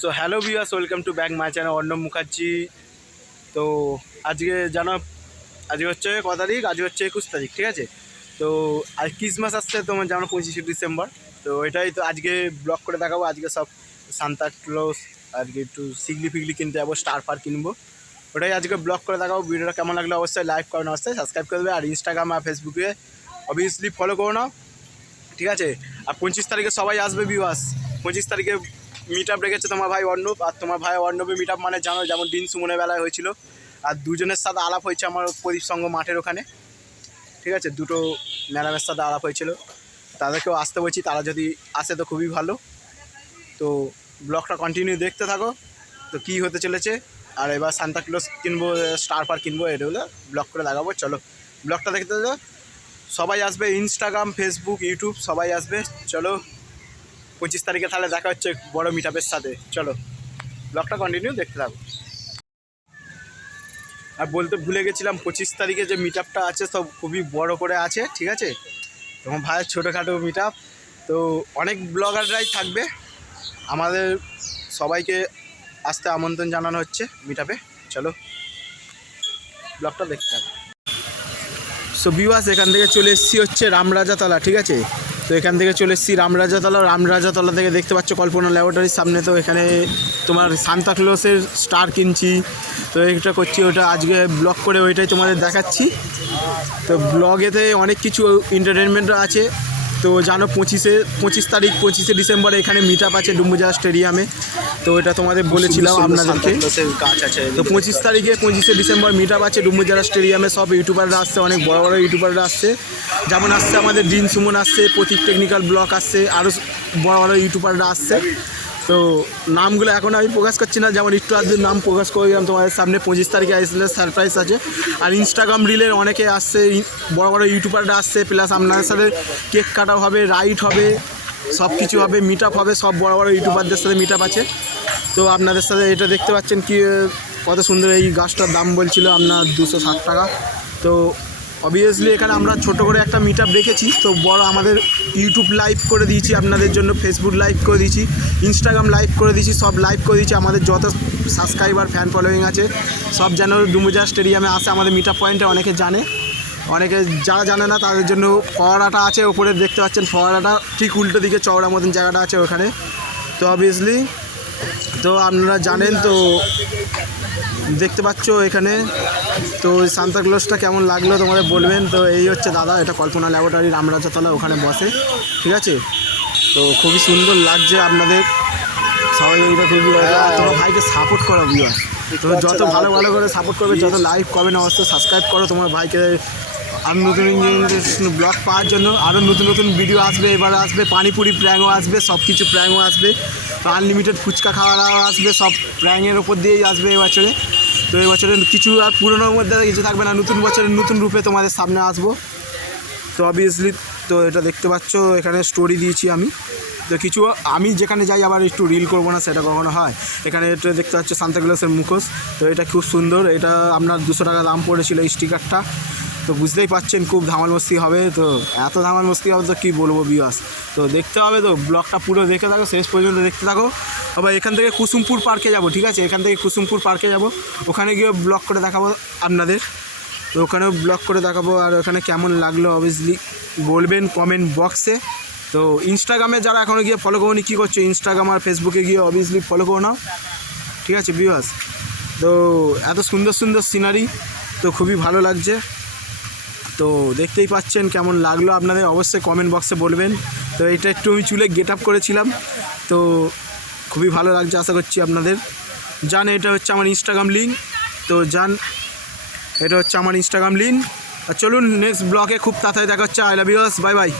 So hello viewers, welcome to back my channel Arnab Mukherjee. তো আজকে জানো, আজকে হচ্ছে কত তারিখ? আজকে হচ্ছে 21 তারিখ, ঠিক আছে। তো আজ ক্রিসমাস আসছে, তোমার জানো 25শে ডিসেম্বর। তো এটাই তো আজকে ব্লগ করে দেখাবো। আজকে সব সান্তা ক্লজ আজকে একটু সিগলি ফিগলি কিনতে যাবো, স্টার ফার কিনবো, ওটাই আজকে ব্লগ করে দেখাবো। ভিডিওটা কেমন লাগলো অবশ্যই লাইক করো, অবশ্যই সাবস্ক্রাইব করে দেবে, আর ইনস্টাগ্রাম আর ফেসবুকে অবভিয়াসলি ফলো করো না, ঠিক আছে। আর 25 তারিখে সবাই আসবে ভিউয়ার্স। 25 তারিখে মিট আপ রেখেছে তোমার ভাই অর্ণব, আর তোমার ভাই অর্ণবের মিট আপ মানে জানো, যেমন দিন সুমনের বেলায় হয়েছিল। আর দুজনের সাথে আলাপ হয়েছে আমার প্রদীপ সঙ্গ মাঠের ওখানে, ঠিক আছে। দুটো ম্যাডামের সাথে আলাপ হয়েছিল, তাদেরকেও আসতে বলছি, তারা যদি আসে তো খুবই ভালো। তো ব্লগটা কন্টিনিউ দেখতে থাকো, তো কী হতে চলেছে। আর এবার সান্তা ক্লজ কিনবো, স্টার পার কিনবো, এটা হলো ব্লগ করে দেখাবো। চলো ব্লগটা দেখতে থাকো। সবাই আসবে, ইনস্টাগ্রাম ফেসবুক ইউটিউব সবাই আসবে। চলো 25 তারিখে তাহলে দেখা হচ্ছে বড় মিট আপের সাথে। চলো ব্লগটা কন্টিনিউ দেখতে থাকো। আর বলতে ভুলে গেছিলাম, 25 তারিখে যে মিট আপটা আছে সব খুবই বড় করে আছে, ঠিক আছে। তোমার ভাইয়ের ছোটোখাটো মিট আপ, তো অনেক ব্লগাররাই থাকবে। আমাদের সবাইকে আসতে আমন্ত্রণ জানানো হচ্ছে মিট আপে। চলো ব্লগটা দেখতে থাকো। সো ভিউয়ার্স, এখান থেকে চলে এসেছি হচ্ছে রামরাজাতলা, ঠিক আছে। তো এখান থেকে চলে এসেছি রামরাজাতলা থেকে দেখতে পাচ্ছ কল্পনা ল্যাবরেটরির সামনে। তো এখানে তোমার সান্তা ক্লজের স্টার কিনছি, তো এটা করছি, ওটা আজকে ব্লগ করে ওইটাই তোমাদের দেখাচ্ছি। তো ব্লগেতে অনেক কিছু এন্টারটেনমেন্টও আছে। তো জানো 25শে ডিসেম্বরে এখানে মিট আপ আছে ডুমুরজলা স্টেডিয়ামে। তো এটা তোমাদের বলেছিলাম আপনাদেরকে। তো 25শে ডিসেম্বর মিট আপ আছে ডুমুরজলা স্টেডিয়ামে। সব ইউটিউবাররা আসছে, অনেক বড় বড় ইউটিউবাররা আসছে, যেমন আসছে আমাদের দিন সুমন আসছে, প্রতীক টেকনিক্যাল ব্লগ আসছে, আরও বড় বড় ইউটিউবাররা আসছে। তো নামগুলো এখন আমি প্রকাশ করছি না, যেমন একটু আধ নাম প্রকাশ করে দিলাম তোমাদের সামনে। 25 তারিখে আসলে সারপ্রাইজ আছে। আর ইনস্টাগ্রাম রিলের অনেকে আসছে, বড় বড় ইউটিউবাররা আসছে, প্লাস আপনাদের সাথে কেক কাটা হবে, রাইড হবে, সব কিছু হবে, মিট আপ হবে, সব বড় বড় ইউটিউবারদের সাথে মিট আপ আছে। তো আপনাদের সাথে এটা দেখতে পাচ্ছেন কি কত সুন্দর। এই গাছটার দাম বলছিল আপনার 260 টাকা। তো অবভিয়াসলি এখানে আমরা ছোট করে একটা মিট আপ রেখেছি। তো বড় আমাদের ইউটিউব লাইভ করে দিয়েছি আপনাদের জন্য, ফেসবুক লাইভ করে দিয়েছি, ইনস্টাগ্রাম লাইভ করে দিয়েছি, সব লাইভ করে দিয়েছি। আমাদের যত সাবস্ক্রাইবার ফ্যান ফলোয়িং আছে সব যেন ডুমুরজলা স্টেডিয়ামে আসে আমাদের মিট আপ পয়েন্টে। অনেকে জানে, অনেকে যারা জানে না তাদের জন্য ফোয়ারাটা আছে ওপরে দেখতে পাচ্ছেন। ফোয়ারাটা ঠিক উল্টো দিকে চওড়া মতন জায়গাটা আছে ওখানে। তো অবভিয়াসলি তো আপনারা জানেন, তো দেখতে পাচ্ছ এখানে। তো সান্তা ক্লজটা কেমন লাগলো তোমাদের বলবেন। তো এই হচ্ছে দাদা, এটা কল্পনা ল্যাবরেটরি রামরাজাতলা, ওখানে বসে, ঠিক আছে। তো খুবই সুন্দর লাগছে আপনাদের সবাই। এইটা খুবই তোমার ভাইকে সাপোর্ট করো ভিউয়ার। তো যত ভালো ভালো করে সাপোর্ট করবে, যত লাইক করবে না, অবশ্যই সাবস্ক্রাইব করো তোমার ভাইকে। আর নতুন ব্লগ পাওয়ার জন্য আরও নতুন নতুন ভিডিও আসবে। এবার আসবে পানিপুরি প্র্যাঙ্কও আসবে, সব কিছু প্র্যাঙ্কও আসবে, তো আনলিমিটেড ফুচকা খাওয়াও আসবে, সব প্র্যাঙ্কের ওপর দিয়েই আসবে এবছরে। তো এবছরের কিছু আর পুরোনোর মধ্যে কিছু থাকবে না, নতুন বছরের নতুন রূপে তোমাদের সামনে আসবো। তো অবভিয়াসলি তো এটা দেখতে পাচ্ছ, এখানে স্টোরি দিয়েছি আমি। তো কিছু আমি যেখানে যাই আবার একটু রিল করবো না, সেটা কখনো হয়। এখানে এটা দেখতে পাচ্ছ সান্তা ক্লজের মুখোশ। তো এটা খুব সুন্দর, এটা আপনার 200 টাকা দাম পড়েছিল এই স্টিকারটা। তো বুঝতেই পাচ্ছেন খুব ধামাল মস্তি হবে। তো এত ধামাল মস্তি হবে তো কী বলবো ভিউয়ার্স। তো দেখতে হবে, তো ব্লগটা পুরো দেখে থাকো, শেষ পর্যন্ত দেখতে থাকো। আবার এখান থেকে কুসুমপুর পার্কে যাব, ঠিক আছে। এখান থেকে কুসুমপুর পার্কে যাব, ওখানে গিয়ে ব্লগ করে দেখাবো আপনাদের। তো ওখানেও ব্লগ করে দেখাবো। আর ওখানে কেমন লাগলো অবভিয়াসলি বলবেন কমেন্ট বক্সে। তো ইনস্টাগ্রামে যারা এখনও গিয়ে ফলো করোনি, কী করছো, ইনস্টাগ্রাম আর ফেসবুকে গিয়ে অবভিয়াসলি ফলো করে নাও, ঠিক আছে ভিউয়ার্স। তো এত সুন্দর সুন্দর সিনারি, তো খুবই ভালো লাগছে। তো দেখতেই পাচ্ছেন কেমন লাগলো আপনাদের, অবশ্যই কমেন্ট বক্সে বলবেন। তো এটা একটু আমি চুলে গেট আপ করেছিলাম, তো খুবই ভালো লাগছে, আশা করছি আপনাদের। জান এটা হচ্ছে আমার ইনস্টাগ্রাম লিঙ্ক, তো জান এটা হচ্ছে আমার ইনস্টাগ্রাম লিঙ্ক। আর চলুন নেক্সট ব্লগে খুব তাড়াতাড়ি দেখা হচ্ছে। I love you, bye by.